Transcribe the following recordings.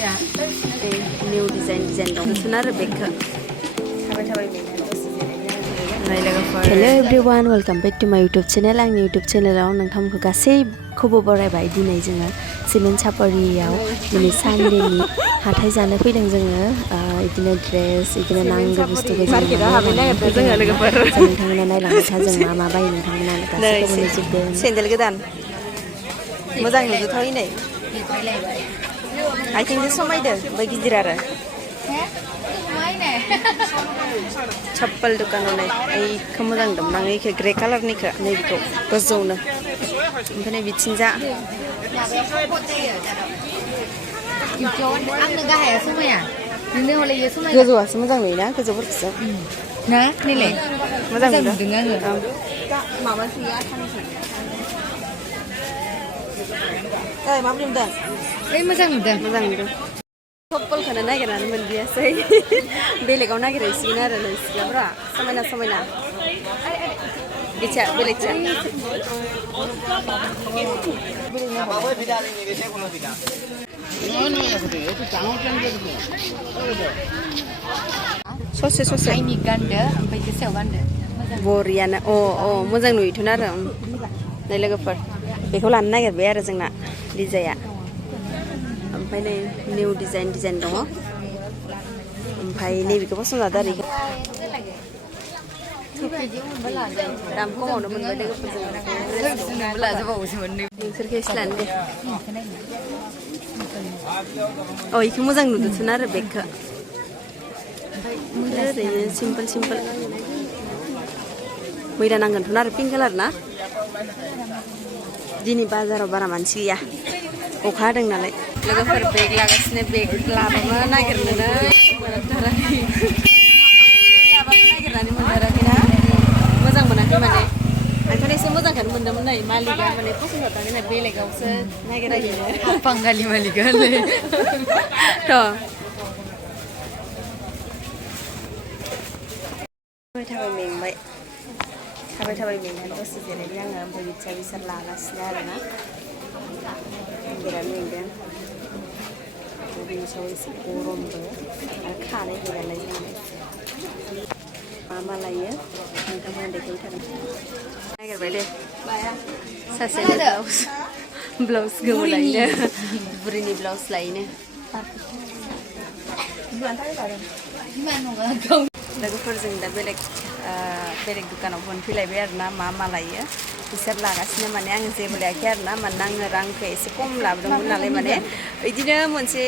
new design दं बेखौनो आरो बेगखौ थाबाय hello everyone welcome back to my YouTube channel आंनि यूट्यूब चैनलाव नोंथांमोनखौ गासैखौबो बरायबाय दिनै जोङो सिमेन्ट सापरियाव दिनै सानडेनि हाथाय जानो फैदों जोङो बिदिनो ड्रेस बिदिनो नांगौ बुस्थुखौ जों नोंथांमोना नायलांबाय था जों मा बायो नोंथांमोना गासैखौबो नुजोबदों सेन्देल गोदान मोजां नुजोबथावै नै आथिंजों समायदों ओमफ्राय गिदिर आरो चप्पल दुकानाव नै ओइखौ मोजां दंमोन आं ओइखौ ग्रे कालारनिखौ नैबेखौ गोजौनो ओमफ्राय नै बिथिंजा आंनो गाहाया समाया नोंनो हले इयो समाया गोजौआसो मोजां नुयोना गोजौफोरखौसो ना नैलाय मोजां नुदों आङो माबासो ओइ माबोरै नुदों ओइ मोजां नुदों चप्पलखौनो नागिरनानै मोनदियासै बेलेगाव नागिरहैसिगोन आरो नै सिख्लाफ्रा समायना समायना बिचा बेलेगचा ससे ससे आइनि गानदो ओमफ्राय गोसायाव गानदो बरियानो अ मोजां नुयोथ' आरो नै लोगोफोर बेखौ लानो नागिरबाय आरो जोंना लिजाया ओमफ्राय नै निउ डिजाइन दङ ओमफ्राय नैबेखौ पसन्द जादों आरो दाम खमावनो मोनबाय लोगोफोरजों नोंसोरखौ एसे लानो दे अ बेखौ मोजां नुदोंथ' आरो बेगखौ ओरैनो सिम्पोल मैदा नांगोनथ' आरो पिंक कालार ना दिनै बाजाराव बारा मानसि गैया अखा हादों नालाय लोगोफोर बेग लागासिनो बेग लाबाबो नागिरनानै मोनथाराखै मोनथाराखैना मोजां मोनाखै माने आंथ' एसे मोजांखौनो मोन्दोंमोन नै मालिकआ माने पसन्द जादों ना बेलेगावसो नागिरहैनो बांगालि मालिकआ थ' मेंबाय थाबाय मेंनानै दसे जिरायबाय आङो ओमफ्राय बिसोर लागासिनो आरोना बिराद मेंदों बेनि सायाव एसे गरमबो आरो खानाय गैयालाय जोंना मा लायो नोंथांमोना देखायबाय थागोन नागिरबाय दे सासे ब्लाउस गोमो लायनो बुरिनि ब्लाउस लायनो लोगोफोरजों दा बेलेग दुखानाव फैलायबाय आरोना मा लायो बिसोर लागासिनो माने आङो जेबो लायाखै आरोना मानोना आङो रांखौ एसे खम लाबोदोंमोन नालाय माने बिदिनो मोनसे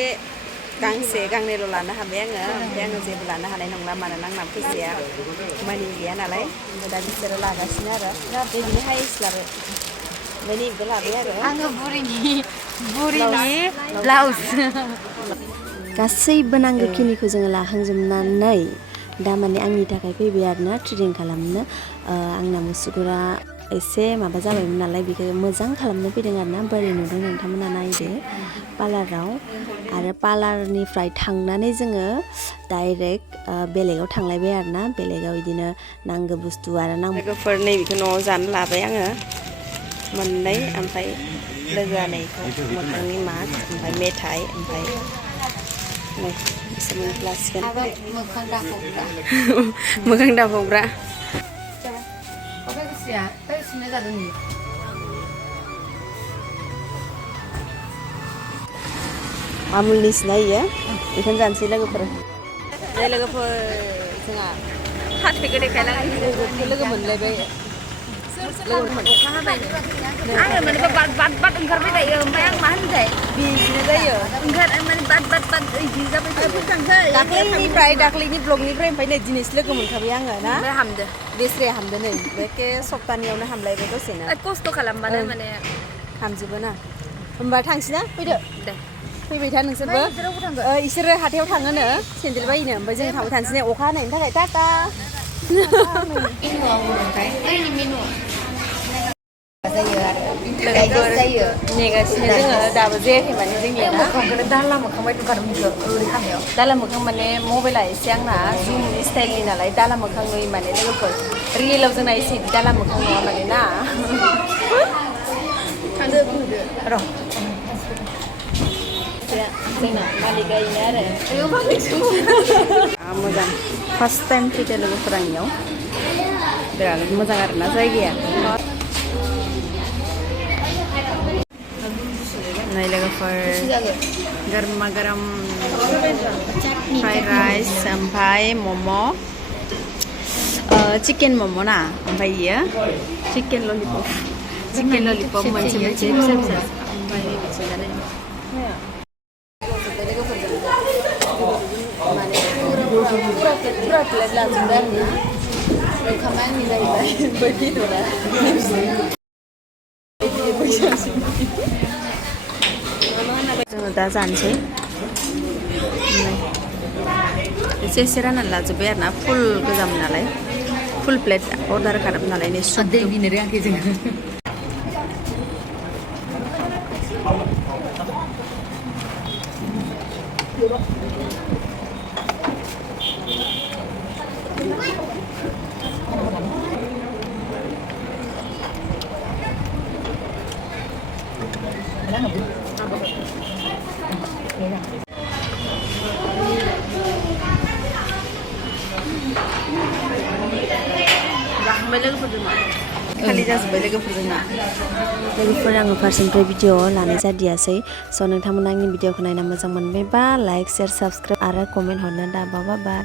गांसे गांनैल' लानो हाबाय आङो ओमफ्राय आङो जेबो लानो हानाय नंला मानोना आंना फैसाया मानि गैया नालाय ओमफ्राय दा बिसोरो लागासिनो आरो बिदिनो हायेस्ट लाबाय ओमफ्राय नैबो लाबाय आरो आङो बुरिनि ब्लाउस गासैबो नांगौखिनिखौ जोङो लाखांजोबनानै दा माने आंनि थाखाय फैबाय आरोना थ्रेडिं खालामनो आंना मुसुगुरा एसे माबा जाबायमोन नालाय बेखौ मोजां खालामनो फैदों आरोना बोरै नुदों नोंथांमोना नायदो पार्लाराव आरो पार्लारनिफ्राय थांनानै जोङो डाइरेक्ट बेलेगाव थांलायबाय आरोना बेलेगाव बिदिनो नांगौ बुस्थु आरो लोगोफोर नैबेखौ न'आव जानो लाबाय आङो मोननै ओमफ्राय लोगोआ नैखौ मोखांनि मास्क ओमफ्राय मेथाइ ओमफ्राय बिसोर लासिगोन मोखां दाफबग्रा आमुलनिसो नायो बेखौनो जानोसै लोगोफोर जोंहा हाथायखौ देखायनानै लोगो मोनलायबाय अखा हाबाय आङो माने बाद ओंखारबाय थायो ओमफ्राय आं मा होनसै बिदिनो जायो माने बाद इदि जाबाय थायो दाख्लैनि ब्लगनिफ्राय ओमफ्राय नै दिनैसो लोगो मोनखाबाय आङो ना हामदो बेस्राया हामदो नै एखे सप्तानियावनो हामलायबाय दसेनो खस्थ' खालामबानो माने हामजोबो ना होमबा थांसै ना फैदो दे फैबाय था नोंसोरबो इसोरो हाथायाव थाङोनो सेन्देल बायनो ओमफ्राय जों थांबाय थानोसै नै अखा हानायनि थाखाय टाटा नेगासिनो जोङो दाबो जायाखै माने जोंनिया दाला मोखांबाय दुखानखौ ओरै खामायाव दाला मोखां माने मबाइला एसे आंना जुम स्टाइलनि नालाय दाला मोखां नुयो माने लोगोफोर रियेलाव जोंना एसे दाला मोखां नङा माने ना थांदो बुंदो र' जोंना मालिका इनो आरो मोजां फार्स्ट टाइम फैदो लोगोफोर आंनियाव बिराद मोजां आरोना जायगाया नै लोगोफोर गरमा गरम फ्राइड राइस ओमफ्राय मम' चिकेन मम' ना ओमफ्राय इयो चिकेन ललिपप मोनसे मोनसे फिसा फिसा ओमफ्राय मिथिनानै माने पुरा प्लेट लाजोबबाय आरोना ओंखामा आंनि जाहैबाय ओमफ्राय बेदरा जोङो दा जानोसै एसे एसे राननानै लाजोब्बाय आरोना फुल गोजाम नालाय फुल प्लेट अर्डार खालाम नालाय नै दै बिनो रोङाखै जोङो जाखांबाय लोगोफोरजों खालि जाजोब्बाय लोगोफोरजोंना लोगोफोर आङो फार्स्टनिफ्राय भिडिअ लानाय जादियासै स' नोंथांमोना आंनि भिडिअखौ नायना मोजां मोनबायबा लाइक शेयार साबस्क्राइब आरो कमेन्ट हरनो दाबावा बा